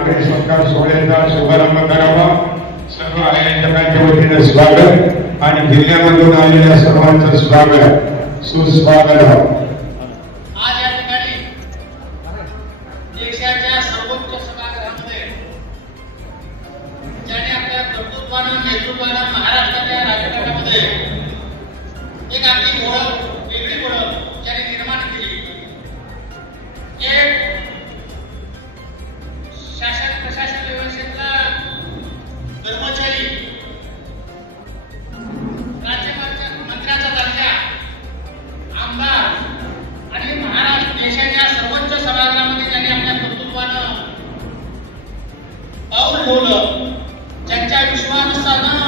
नागरी सत्कार सोहळ्याचा शुभारंभ करावा. सर्व आयोजकांच्या वतीने स्वागत आणि जिल्ह्यामधून आलेल्या सर्वांचं स्वागत सुस्वागत. आज या ठिकाणी देशाच्या सर्वोच्च सभागृहामध्ये ज्याने आपल्या कर्तृत्वानं नेतृत्वानं महाराष्ट्राच्या राजकारणामध्ये एक आपली ओळख वेगळी ओळख ज्याने निर्माण केली. एक शासन प्रशासन व्यवस्थेतला कर्मचारी मंत्र्याचा दर्जा आमदार आणि महाराष्ट्र देशाच्या सर्वोच्च सभागृहामध्ये ज्यांनी आपल्या कर्तृत्वानं पाऊल ठेवलं, ज्यांच्या विश्वासानं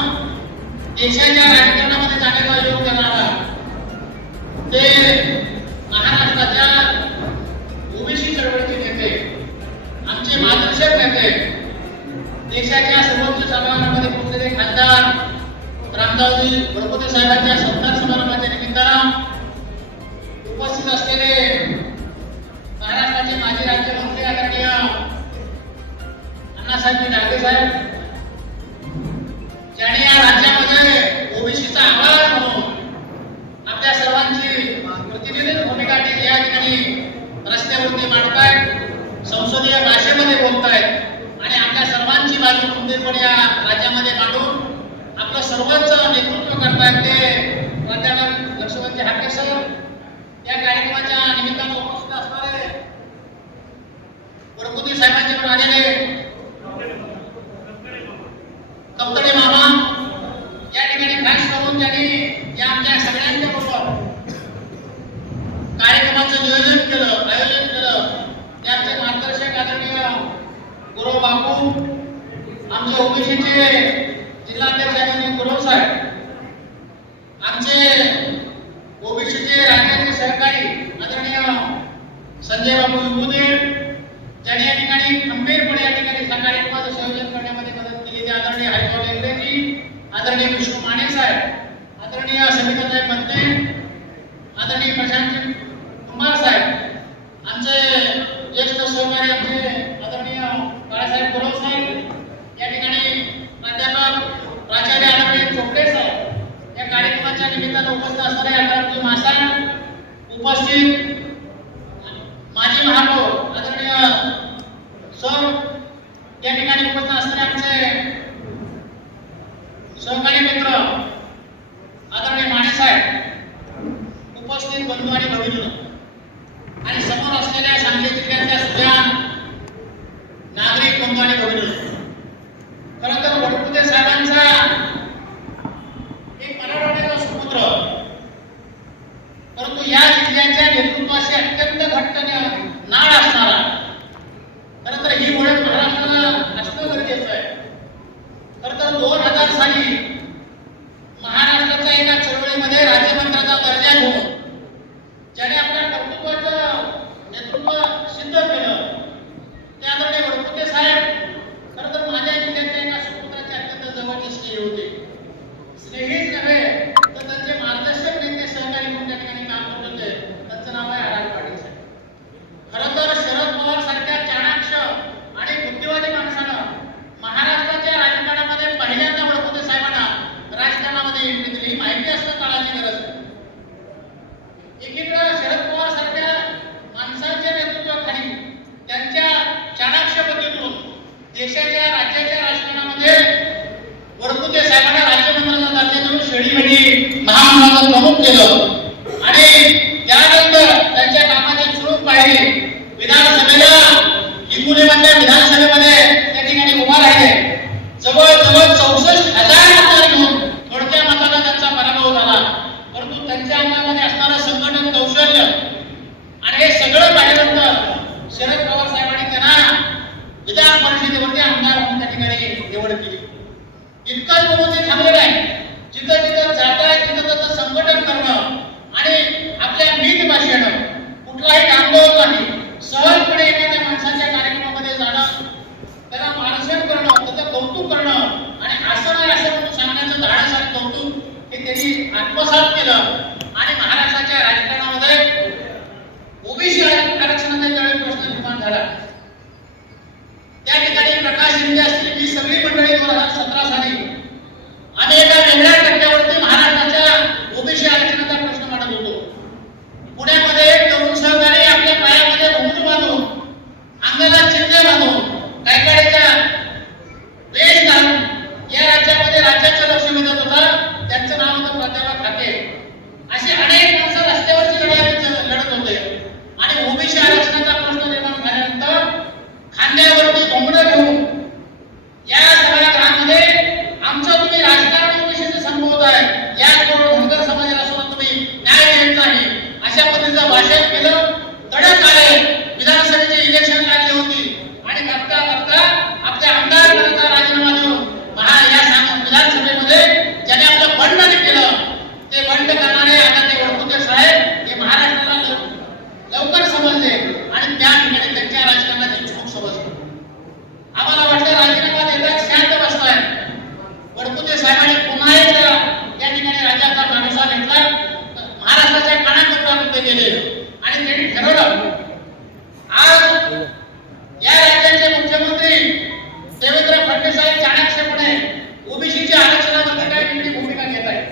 देशाच्या राजकारणामध्ये जाण्याचा योग देणारा ते महाराष्ट्राच्या ओबीसी चळवळीचे नेते, आमचे मार्गदर्शक नेते, देशाच्या सर्वोच्च सभागृहामध्ये पोहोचलेले खासदार रामदासजी वडकुते साहेबांच्या सत्कार समारंभाच्या निमित्तानं उपस्थित असलेले महाराष्ट्राचे माजी राज्यमंत्री आदरणीय अण्णासाहेब डागे साहेब, ज्यांनी या राज्यामध्ये ओबीसीचा आवाज म्हणून आपल्या सर्वांची प्रतिनिधित्व भूमिका या ठिकाणी रस्त्यावरती मांडतायत, संसदीय भाषेमध्ये बोलतायत आणि आपल्या सर्वांची बाजू खंबीरपणे या राज्यामध्ये मांडून आपलं सर्वच नेतृत्व करतायत ते प्राध्यापक लक्ष्मणजी हाके सर. या कार्यक्रमाच्या निमित्तानं उपस्थित असणारे वडकुते साहेबांच्याकडून आलेले कपतडे मामा या ठिकाणी खास करून त्यांनी या आमच्या सगळ्यांच्या बरोबर कार्यक्रमाचं आयोजन केलं. ते आमचे मार्गदर्शक आदरणीय गुरु बापू, आमचे ओबीसीचे जिल्हाध्यक्ष आदरणीय गुरु साहेब, आमचे ओबीसीचे राज्याचे सहकारी आदरणीय संजय बाबू विभुदे, ज्यांनी या ठिकाणी खंबीरपणे या ठिकाणी कार्यक्रमाचं संयोजन करण्यामध्ये मदत केली, ते आदरणीय हायकॉर्ट इंग्रजी, आदरणीय विष्णू माने साहेब, आदरणीय समितासाहेब बनते, आदरणीय प्रशांत कुमार साहेब, आमचे ज्येष्ठ सहकारी आमचे आदरणीय बाळासाहेब गुरव साहेब, या ठिकाणी प्राध्यापक प्राचार्य आदरणीय चोपडे साहेब, या कार्यक्रमाच्या निमित्तानं उपस्थित असणारे अकरामजी मासा, उपस्थित माजी महापौर आदरणीय सर, या ठिकाणी उपस्थित असणारे आमचे सहकारी मित्र आदरणीय माने साहेब, उपस्थित बंधू आणि भगिनी आणि समोर असलेल्या सांगली जिल्ह्यातल्या सुजाण नागरिक बंधू आणि भगिनी, खरं तर वडकुते साहेबांचा एक मराठवाड्याचा सुपुत्र, परंतु या जिल्ह्याच्या नेतृत्वाशी अत्यंत घट्ट नाळ असणारा, खरं तर ही ओळख महाराष्ट्राला असणं गरजेचं आहे. खरं तर 2000 साली महाराष्ट्राच्या एका चळवळीमध्ये राज्यमंत्र्याचा दर्जा घेऊन ज्याने आपल्या कर्तृत्वाचं नेतृत्व सिद्ध केलं, ते आदरणीय वडकुते साहेब खरं तर माझ्या जिल्ह्यातल्या एका सुपुत्राचे अत्यंत जवळचे स्नेही होते. स्नेहीच नव्हे तर त्यांचे मार्गदर्शक नेते सहकारी म्हणून त्या ठिकाणी काम करत होते. त्यांचं नाव आहे आढाव पाटील साहेब. खरं तर शरद पवार सारख्या चाणाक्ष आणि बुद्धिवादी माणसानं महाराष्ट्राच्या राजकारणामध्ये पहिल्यांदा वडकुते साहेबांना राजकारणामध्ये एंट्री दिली. माहिती असणं काळाची गरज आहे. एकीकडे शरद पवार सारख्या माणसांच्या नेतृत्वाखाली त्यांच्या चाणाक्ष पद्धतीतून देशाच्या राज्याच्या राजकारणामध्ये वडकुते साहेबांना राज्यमंत्र्यांचा दर्जा देऊन शेळीवेडी महामंडळाचं प्रमुख केलं आणि त्यानंतर त्यांच्या कामाची सुरूप पाहिली. विधानसभेला हिंगोलीमधल्या विधानसभेमध्ये त्या ठिकाणी उभा राहिले. जवळजवळ 64,000 मतांनी घेऊन थोडक्या मताला त्यांचा पराभव झाला. परंतु त्यांच्या अंगामध्ये असणारं संघटन कौशल्य आणि हे सगळं पाहिल्यानंतर शरद पवार साहेबांनी त्यांना विधान परिषदेवरती आमदार म्हणून त्या ठिकाणी निवड केली. इतकंच बघून ते थांबले नाही. जिथं जिथं जात आहे तिथं त्याचं संघटन करणं आणि आपल्या मीठ भाषेनं कुठलाही आंदोलन नाही, सहजपणे एखाद्या माणसाच्या कार्यक्रमामध्ये जाणं, त्याला मार्गदर्शन करणं, त्याचं कौतुक करणं आणि असं नाही असं म्हणून सांगण्याचं धाडस आणि कौतुक हे त्यांनी आत्मसात केलं आणि महाराष्ट्राच्या राजकारणामध्ये ओबीसी आरक्षणाचा ज्यावेळी प्रश्न निर्माण झाला त्या ठिकाणी शिंदे असतील, ही सगळी मंडळी 2017 साली आम्ही एका वेगळ्या टप्प्यावरती महाराष्ट्राच्या ओबीसी आरक्षणाचा प्रश्न मांडत होतो. पुण्यामध्ये एक तरुण सहकारी आपल्या पायामध्ये घुंगरू बांधून, अंगाला चिंध्या बांधून, गायकवाडीचा वेश घालून या राज्यामध्ये राज्याचं लक्ष वेधत होता. त्यांचं नाव होतं प्राध्यापक ठाके. असे अनेक माणसं रस्त्यावरची लढत होते आणि ओबीसी आरक्षणाचा प्रश्न निर्माण झाल्यानंतर खांद्यावरती घोंगडं घेऊन या सभागृहामध्ये आमचं तुम्ही राजकारण ओबीसीचं संपवत आहे, या धनगर समाजाला सुद्धा तुम्ही न्याय देत नाही, अशा पद्धतीचं भाषण केलं. तडक आले. विधानसभेचे इलेक्शन लागले होती आणि करता करता आपल्या आमदारपदाचा राजीनामा देऊन विधानसभेमध्ये ज्याने आपलं बंड केलं, ते बंड करणारे आता ते वळकुते साहेब हे महाराष्ट्राला लवकर समजले आणि त्या ठिकाणी त्यांच्या राजकारणाची चूक समजली. आम्हाला वाटलं राजीनामा देतात शांत बसताय. वळकुते साहेबांनी पुन्हा एकदा या ठिकाणी राज्याचा माणूसा घेतला, महाराष्ट्राच्या कानाकोपऱ्यात गेले आणि त्यांनी ठरवलं आज या राज्याचे मुख्यमंत्री देवेंद्र फडणवीस साहेब चाणक्यपणे ओबीसीच्या आरक्षणामध्ये काय वेगळी भूमिका घेत आहेत,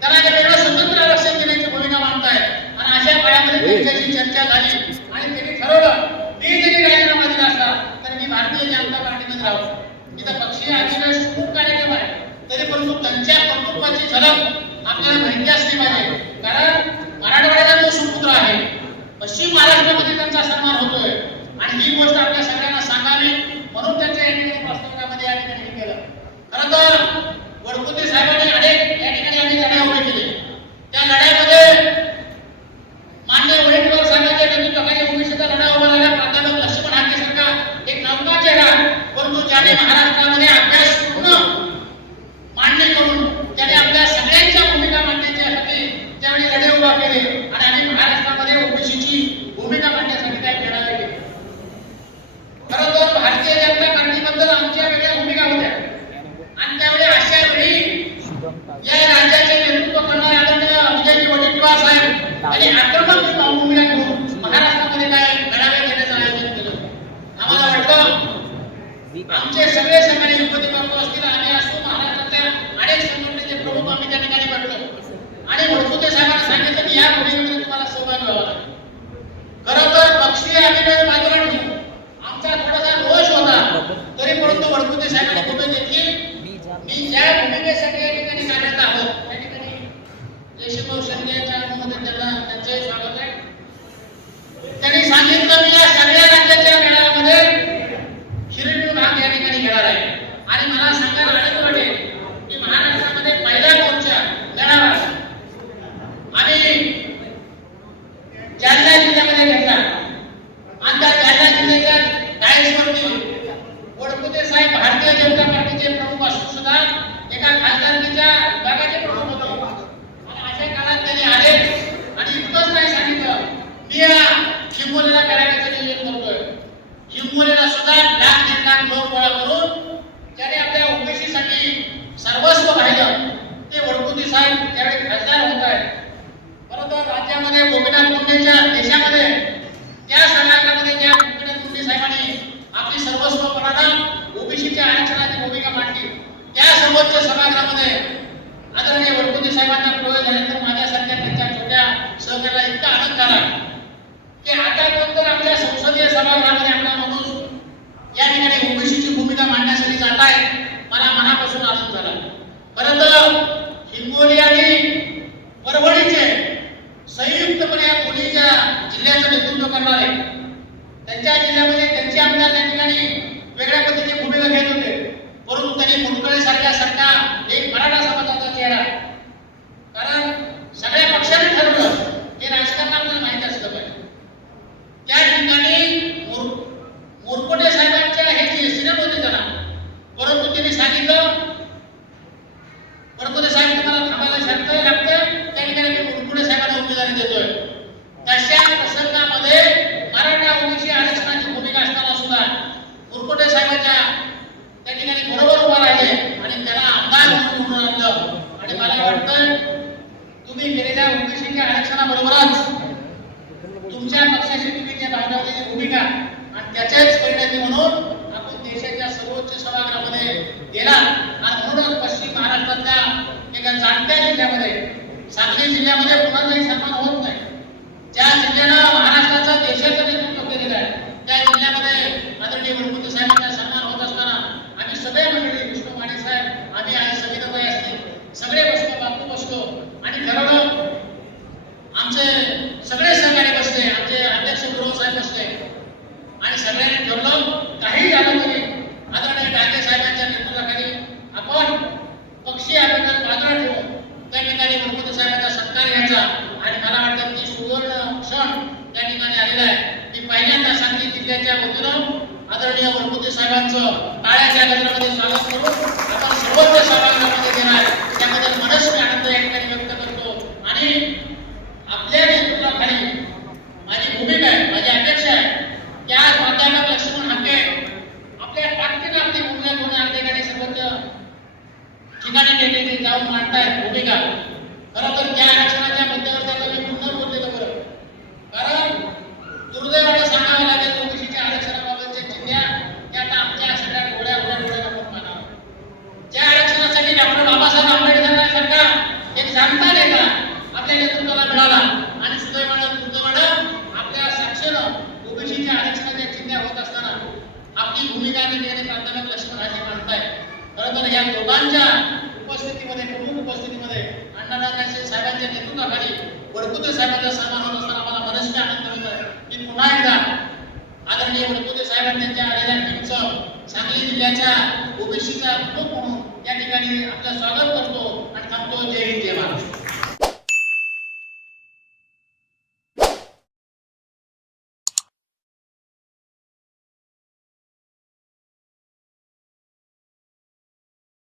त्यांना वेगळं स्वतंत्र आरक्षण देण्याची भूमिका मांडतायत आणि अशा काळामध्ये त्यांच्याशी चर्चा झाली आणि त्यांनी ठरवलं मी जरी राजीनामा दिला असला तर मी भारतीय जनता पार्टीमध्ये राहू. इथं पक्षीय अधिवेश खूप कार्यक्रम आहे, तरी परंतु त्यांच्या कर्तृत्वाची झलक आपल्याला माहिती असली पाहिजे. कारण मराठवाड्याचा जो सुपुत्र आहे, पश्चिम महाराष्ट्रामध्ये त्यांचा सन्मान होतोय आणि ही गोष्ट आपल्या सगळ्यांना सांगावी म्हणून त्यांच्या या ठिकाणी प्रस्तावनामध्ये या ठिकाणी केलं. खरं तर वळकुते साहेबांनी अनेक या ठिकाणी आम्ही लढा उभे केले. त्या लढ्यामध्ये मान्य वडीलवर साहेबांच्या नेतृत्वाखाली ओबीसीचा लढा उभा राहिला. प्राध्यापक लक्ष्मण हाकेसारखा एक नौका चेहरा, परंतु ज्याने महाराष्ट्रामध्ये अभ्यासपूर्ण मांडणी करून त्याने आपल्या सगळ्यांच्या भूमिका मांडण्यासाठी त्यावेळी लढे उभा केले आणि आम्ही महाराष्ट्रामध्ये ओबीसीची भूमिका मांडण्यासाठी काय लढावे केले. खरं तर भारतीय जनता पार्टीबद्दल आमच्या वेगळ्या भूमिका होत्या आणि त्यावेळी अशा वेळी या राज्याचे नेतृत्व करणारे आदरणीय विजयजी वडेट्टीवार साहेब आणि आक्रमक भूमिका घेऊन महाराष्ट्रामध्ये काय लढावे घेण्याचं आयोजन केलं. आम्हाला वाटतं आमचे सगळे संघटने युवती बापू असतील, आम्ही असू, महाराष्ट्रातल्या अनेक संघटनेचे प्रमुख आम्ही त्या ठिकाणी भेटलो आणि वळकुते साहेबांना सांगितलं की या भूमिकेमध्ये तुम्हाला सहभागी व्हावं लागेल. खरं तर पक्षीय अभिनय बाजूला ठेवून आमचा थोडासा रोष होता, तरी परंतु वळकुते साहेबांनी भूमिका घेतली. मी ज्या भूमिकेसाठी या ठिकाणी कार्यरत आहोत त्या ठिकाणी जयशिवभाऊ शेंडगे यांच्या अनुमोदन त्यांचंही स्वागत आहे. त्यांनी सांगितलं मी या सगळ्या राज्याच्या मेळाव्यामध्ये शिरीष भाग या ठिकाणी घेणार आहे आणि मला सांगायला आनंद वाटेल की महाराष्ट्रामध्ये पहिला मोर्चा मेळावा आम्ही जालना जिल्ह्यामध्ये घेतला आणि त्या जालना जिल्ह्याच्या डायसवरती वळकुते साहेब भारतीय जनता पार्टीचे प्रमुख असून सुद्धा एका खासदारकीच्या विभागाचे प्रमुख होते आणि अशा काळात त्यांनी आले आणि इतकंच नाही सांगितलं मी या हिंगोलीला मेळाव्याचं नियोजन करतोय. हिंगोलीला सुद्धा लाख 1.5 लाख लोक गोळा करून ज्याने आपल्या ओबीसीसाठी सर्वस्व वाहिलं ते वळकुते साहेब त्यावेळी खासदार होत आहेत. परंतु राज्यामध्ये गोपीनाथ मुंडेच्या देशामध्ये त्या सभागृहामध्ये ज्या गोपीनाथ मुंडे साहेबांनी आपली सर्वस्व पणानं ओबीसीच्या आरक्षणाची भूमिका मांडली, त्या सर्वोच्च सभागृहामध्ये आदरणीय वळकुते साहेबांना प्रवेश झाल्यानंतर माझ्यासारख्या त्यांच्या छोट्या सहकार्याला इतका आनंद झाला की आतापर्यंत आपल्या संसदीय सभागृहामध्ये आपला माणूस या ठिकाणी ओबीसीची भूमिका मांडण्यासाठी जात आहे. मला मनापासून आनंद झाला. खरं तर हिंगोली आणि परभणीचे संयुक्तपणे या दोन्हीच्या जिल्ह्याचं नेतृत्व करणारे त्यांच्या जिल्ह्यामध्ये त्यांचे आमदार त्या ठिकाणी वेगळ्या पद्धतीची भूमिका घेत होते, परंतु त्यांनी मुंडकळे सारख्या एक मराठा समाजाचा चेहरा, कारण सगळ्या पक्षाने ठरवलं की राजकारण आपल्याला माहिती असलं पाहिजे. त्या ठिकाणी मोरकोटे साहेबांच्या हे जे सिनेट होते त्यांना, परंतु त्यांनी सांगितलं वळकुते साहेब तुम्हाला थांबायला शर्त लागतं, त्या ठिकाणी मी मोरकोटे साहेबांना उमेदवारी देतोय. तशा प्रसंगामध्ये मराठा ओबीसी आरक्षणाची भूमिका असताना सुद्धा मोरकोटे साहेबांच्या त्या ठिकाणी बरोबर उभा राहिले आणि त्याला आमदार म्हणून आणलं. आणि मला वाटतं तुम्ही केलेल्या ओबीसीच्या आरक्षणाबरोबरच तुमच्या पक्षाची तुम्ही ज्या भागावलेली भूमिका आणि त्याच्याच परिणामी म्हणून आपण देशाच्या सर्वोच्च सभागृहामध्ये गेला आणि म्हणूनच पश्चिम महाराष्ट्रातल्या एका जाणत्या जिल्ह्यामध्ये सांगली जिल्ह्यामध्ये कुणाचाही सन्मान होत नाही. ज्या जिल्ह्यानं महाराष्ट्राचा देशाचं नेतृत्व केलेलं आहे त्या जिल्ह्यामध्ये आदरणीय वरपुते साहेबांचा सन्मान होत असताना आम्ही सगळे मंडळी विष्णू माने साहेब आम्ही आणि सविताबाई असतील सगळे बसलो, बापू बसलो आणि ठरवलं. आमचे सगळे सहकारी बसले, आमचे अध्यक्ष गुरु साहेब बसले आणि सगळ्यांनी ठरवलं काही झालं तरी आदरणीय डाके साहेबांच्या नेतृत्वाखाली आपण पक्षी आंदोलन बाजूला ठेवून त्या ठिकाणी वरपुते साहेबांचा सत्कार घ्यायचा. आणि मला वाटतं की सुवर्ण क्षण त्या ठिकाणी आलेला आहे. मी पहिल्यांदा सांगली जिल्ह्याच्या वतीनं आदरणीय वरपुते साहेबांचं टाळ्याच्या गजरामध्ये स्वागत करून आपण सर्वोच्च सभागृहामध्ये देणार त्याबद्दल मनस्वी आनंद या ठिकाणी व्यक्त करतो. आणि आपल्या नेतृत्वाखाली माझी भूमिका आहे, माझी अपेक्षा आहे की आज प्राध्यापक लक्ष्मण हाके आपल्या टाकटीनं आपली भूमिका कोणी या ठिकाणी सर्वोच्च ठिकाणी जाऊन मांडतायत भूमिका. खरं तर त्या आरक्षणाच्या मुद्द्यावर त्याचा मी पुन्हा बोललेलं बरं, कारण दुर्दैवाने सांगावं लागेल ओबीसीच्या आरक्षणाबाबतच्या चिंध्या त्या आता आमच्या सगळ्या डोळ्याला पण मानावं. ज्या आरक्षणासाठी डॉक्टर बाबासाहेब आंबेडकरांसारखा एक जाणता नेता आपल्या नेतृत्वाला मिळाला आणि दुर्दैवानं आपल्या साक्षीनं ओबीसीच्या आरक्षणाच्या चिंध्या होत असताना आपली भूमिका प्राध्यापक लक्ष्मण हाके मांडतायत. खरं तर या दोघांच्या उपस्थितीमध्ये प्रमुख उपस्थितीमध्ये अण्णादादा साहेबांच्या नेतृत्वाखाली वरपुते साहेबांचा सन्मान होत असताना मला मनस्वी आनंद होत आहे की पुन्हा एकदा आदरणीय वरपुते साहेबांनी त्यांच्या आलेल्या टीमचं सांगली जिल्ह्याच्या ओबीसीचा प्रमुख म्हणून या ठिकाणी आपलं स्वागत करतो.